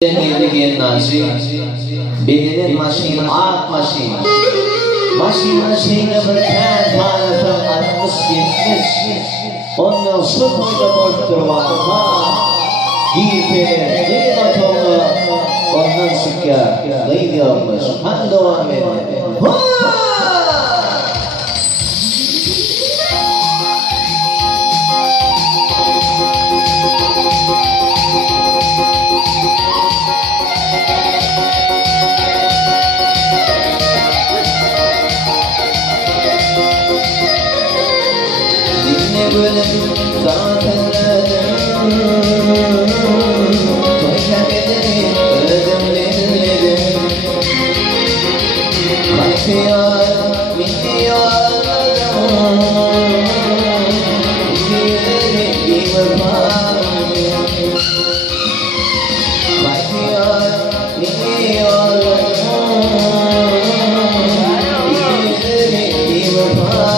Geldiğin nazi, belirli maşin, at maşin. Maşine bırken tanıtım 60-70. Ondan sıfırda boş durmak. Giypeler, kıyma tonu. Ondan sıkya, kıyıyormuş. Hadi devam edelim. Bölüm zaten toylameleri ödümlerim kaçıyor bitiyor yüreğim var kaçıyor bitiyor yüreğim var.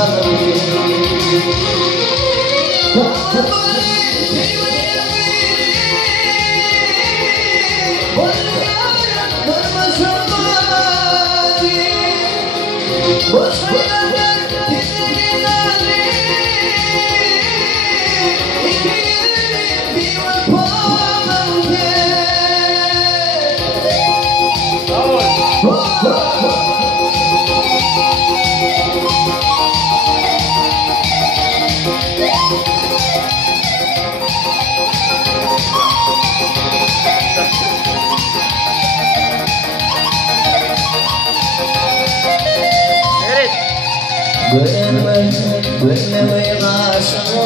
Gönlümü başım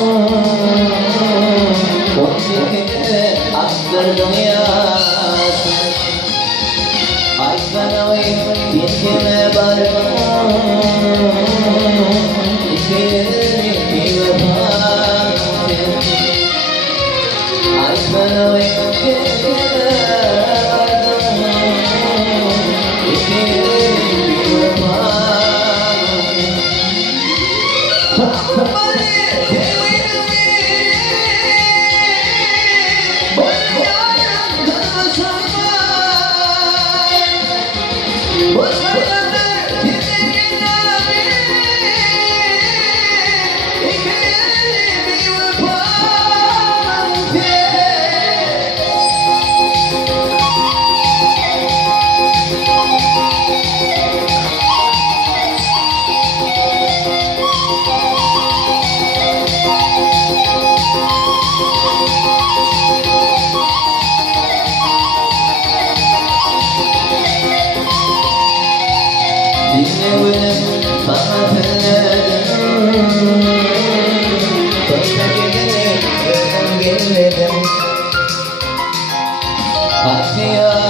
Ondikine aktırdım yaşım Ay bana dikime barım İkimi barım Ay bana dikime barım İkimi barım. Dinleyelim sana telledim Koşta gelip gelmedim Kaçıyor